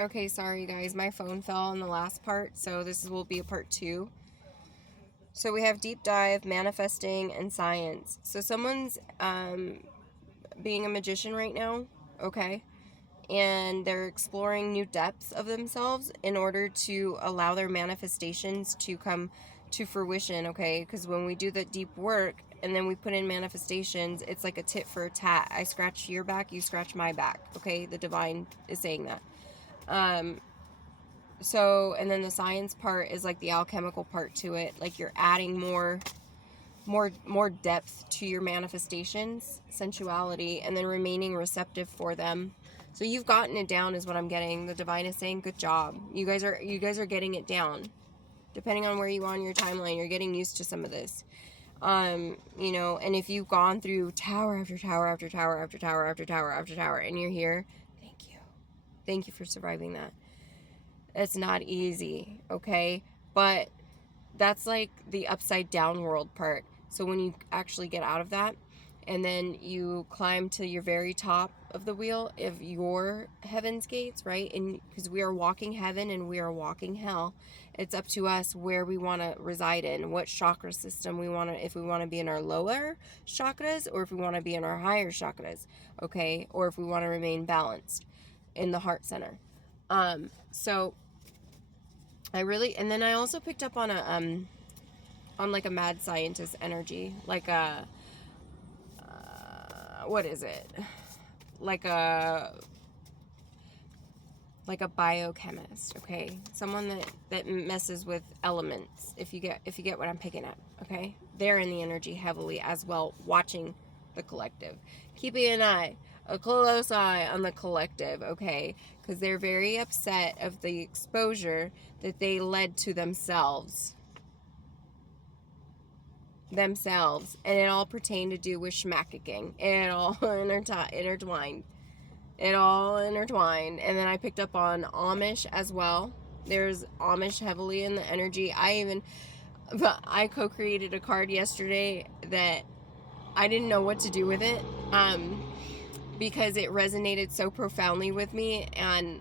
Okay, sorry guys, my phone fell in the last part, so will be a part 2. So we have deep dive, manifesting, and science. So someone's being a magician right now, okay? And they're exploring new depths of themselves in order to allow their manifestations to come to fruition, okay? Because when we do the deep work and then we put in manifestations, it's like a tit for a tat. I scratch your back, you scratch my back, okay? The divine is saying that. So, and then the science part is like the alchemical part to it. Like you're adding more depth to your manifestations, sensuality, and then remaining receptive for them. So you've gotten it down is what I'm getting. The divine is saying, good job. You guys are getting it down. Depending on where you are on your timeline, you're getting used to some of this. You know, and if you've gone through tower after tower after tower after tower after tower after tower and you're here, thank you. Thank you for surviving that. It's not easy, okay? But that's like the upside down world part. So when you actually get out of that and then you climb to your very top of the wheel of your heaven's gates, right? And because we are walking heaven and we are walking hell, it's up to us where we want to reside in, what chakra system we want to, if we want to be in our lower chakras or if we want to be in our higher chakras, okay? Or if we want to remain balanced in the heart center. So I really, and then I also picked up on on like a mad scientist energy, like a, what is it? Like a biochemist, okay? Someone that messes with elements, if you get what I'm picking up, okay? They're in the energy heavily as well, watching the collective. Keeping a close eye on the collective, okay? Because they're very upset of the exposure that they led to themselves, and it all pertained to do with schmackicking, and it all intertwined. It all intertwined. And then I picked up on Amish as well. There's Amish heavily in the energy. I co-created a card yesterday that I didn't know what to do with it, because it resonated so profoundly with me, and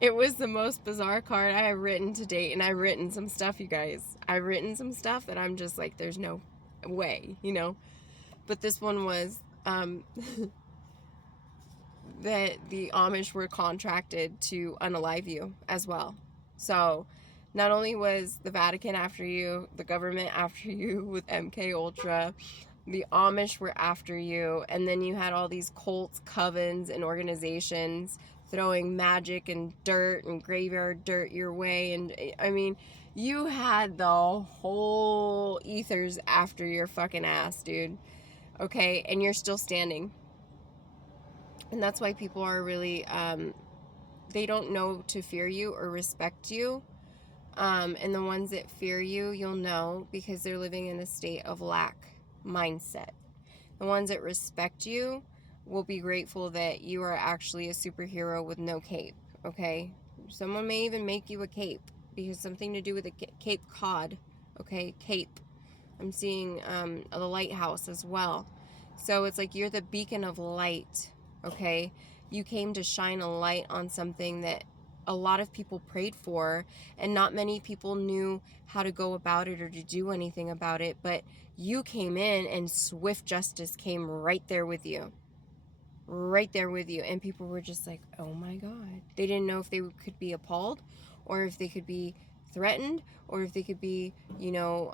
it was the most bizarre card I have written to date. And I've written some stuff, you guys. I've written some stuff that I'm just like, there's no way, you know. But this one was that the Amish were contracted to unalive you as well. So not only was the Vatican after you, the government after you with MK Ultra, the Amish were after you, and then you had all these cults, covens, and organizations throwing magic and dirt and graveyard dirt your way. And I mean, you had the whole ethers after your fucking ass, dude. Okay, and you're still standing. And that's why people are really, they don't know to fear you or respect you. And the ones that fear you, you'll know because they're living in a state of lack mindset. The ones that respect you will be grateful that you are actually a superhero with no cape, okay? Someone may even make you a cape because something to do with a Cape Cod, okay? Cape. I'm seeing the lighthouse as well. So it's like you're the beacon of light, okay? You came to shine a light on something that a lot of people prayed for, and not many people knew how to go about it or to do anything about it, but you came in and swift justice came right there with you. Right there with you. And people were just like, oh my God. They didn't know if they could be appalled or if they could be threatened or if they could be, you know,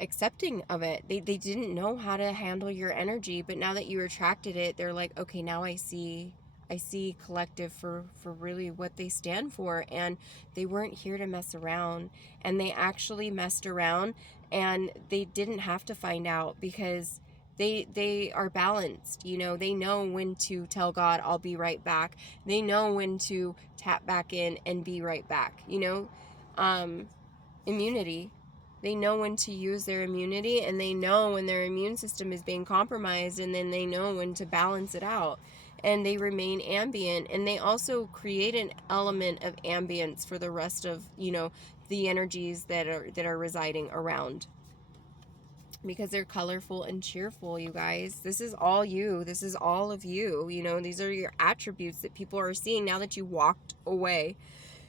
accepting of it. They didn't know how to handle your energy, but now that you attracted it, they're like, okay, now I see collective for really what they stand for. And they weren't here to mess around, and they actually messed around, and they didn't have to find out because they are balanced. You know, they know when to tell God, I'll be right back. They know when to tap back in and be right back, you know. Immunity. They know when to use their immunity, and they know when their immune system is being compromised, and then they know when to balance it out, and they remain ambient. And they also create an element of ambience for the rest of, you know, the energies that are residing around. because they're colorful and cheerful, you guys. This is all you. This is all of you. You know, these are your attributes that people are seeing now that you walked away.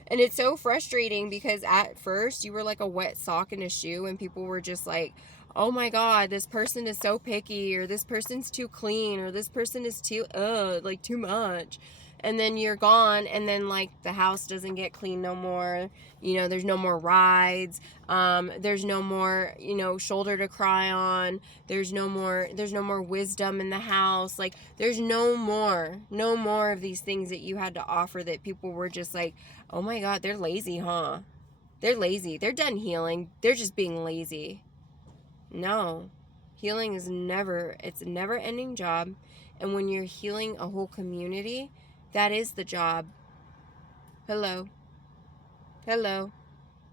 And it's so frustrating because at first you were like a wet sock in a shoe and people were just like, oh my God, this person is so picky, or this person's too clean, or this person is too, like too much. And then you're gone, and then like the house doesn't get clean no more. You know, there's no more rides. There's no more, you know, shoulder to cry on. There's no more wisdom in the house. Like there's no more of these things that you had to offer that people were just like, oh my God, they're lazy, huh? They're lazy. They're done healing. They're just being lazy. No. Healing is it's a never ending job. And when you're healing a whole community, that is the job. Hello.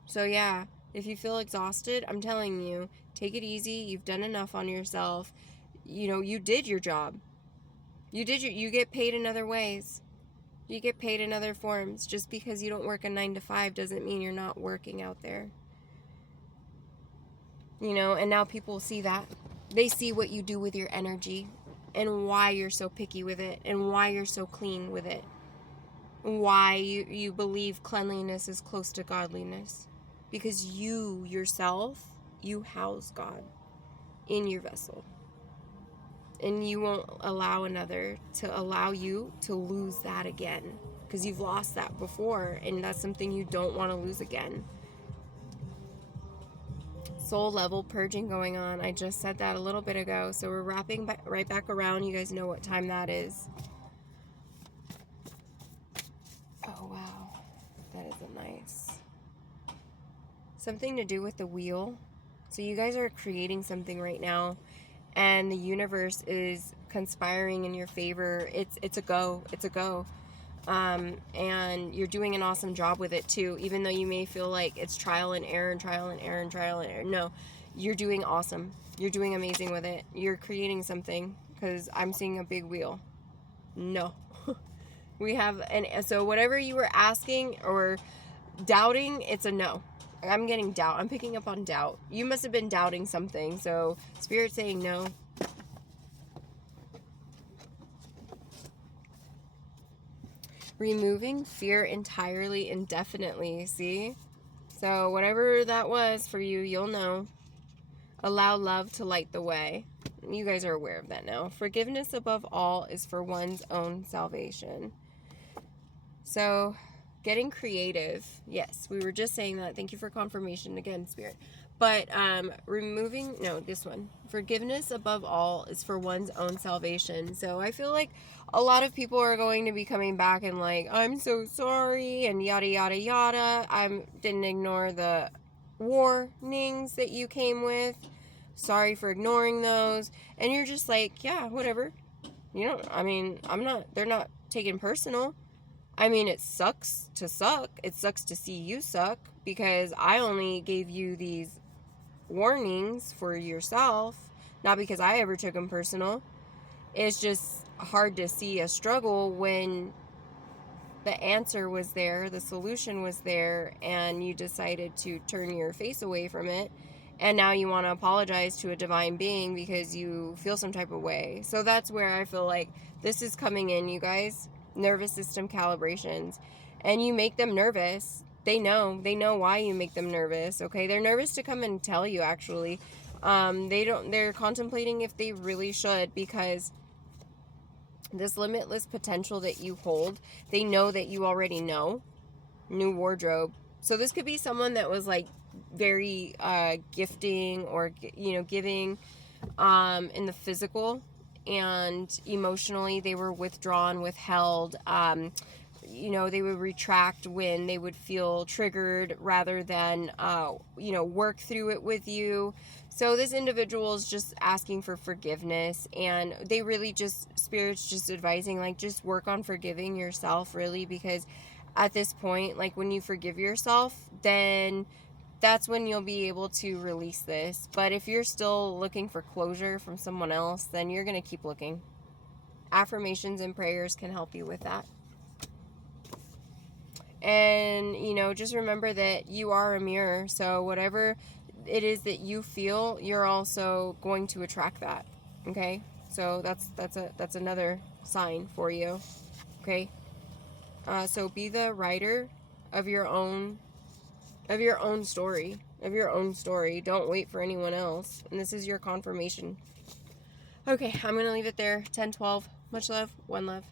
So yeah, if you feel exhausted, I'm telling you, take it easy. You've done enough on yourself. You know, you did your job. You get paid in other ways. You get paid in other forms. Just because you don't work a 9 to 5 doesn't mean you're not working out there. You know, and now people see that. They see what you do with your energy and why you're so picky with it and why you're so clean with it. Why you believe cleanliness is close to godliness. Because you yourself, you house God in your vessel. And you won't allow another to allow you to lose that again. Because you've lost that before, and that's something you don't want to lose again. Soul level purging going on. I just said that a little bit ago. So we're wrapping right back around. You guys know what time that is. Oh, wow. That is a nice. Something to do with the wheel. So you guys are creating something right now, and the universe is conspiring in your favor. It's a go. It's a go. And you're doing an awesome job with it too, even though you may feel like it's trial and error and trial and error and trial and error. No, you're doing awesome. You're doing amazing with it. You're creating something, because I'm seeing a big wheel. No. We have, and so whatever you were asking or doubting, it's a no. I'm getting doubt. I'm picking up on doubt. You must have been doubting something. So Spirit's saying no. Removing fear entirely, indefinitely. See? So whatever that was for you, you'll know. Allow love to light the way. You guys are aware of that now. Forgiveness above all is for one's own salvation. So getting creative. Yes, we were just saying that. Thank you for confirmation again, Spirit. But removing, no, this one. Forgiveness above all is for one's own salvation. So I feel like a lot of people are going to be coming back and like, I'm so sorry, and yada, yada, yada. I didn't ignore the warnings that you came with. Sorry for ignoring those. And you're just like, yeah, whatever. You know, I mean, they're not taking personal. I mean, it sucks to suck. It sucks to see you suck, because I only gave you these warnings for yourself, not because I ever took them personal. It's just hard to see a struggle when the answer was there, the solution was there, and you decided to turn your face away from it, and now you want to apologize to a divine being because you feel some type of way. So that's where I feel like this is coming in, you guys. Nervous system calibrations, and you make them nervous. They know why you make them nervous. Okay, they're nervous to come and tell you. Actually, they're contemplating if they really should, because this limitless potential that you hold, they know that you already know. New wardrobe. So this could be someone that was like very gifting, or giving in the physical, and emotionally they were withdrawn, withheld. They would retract when they would feel triggered, rather than work through it with you. So this individual is just asking for forgiveness, and they really just, Spirit's just advising, like, just work on forgiving yourself, really, because at this point, like, when you forgive yourself, then that's when you'll be able to release this. But if you're still looking for closure from someone else, then you're going to keep looking. Affirmations and prayers can help you with that. And, just remember that you are a mirror. So whatever it is that you feel, you're also going to attract that. Okay? So that's another sign for you. Okay? So be the writer of your own story. Of your own story. Don't wait for anyone else. And this is your confirmation. Okay, I'm going to leave it there. 10-12. Much love. One love.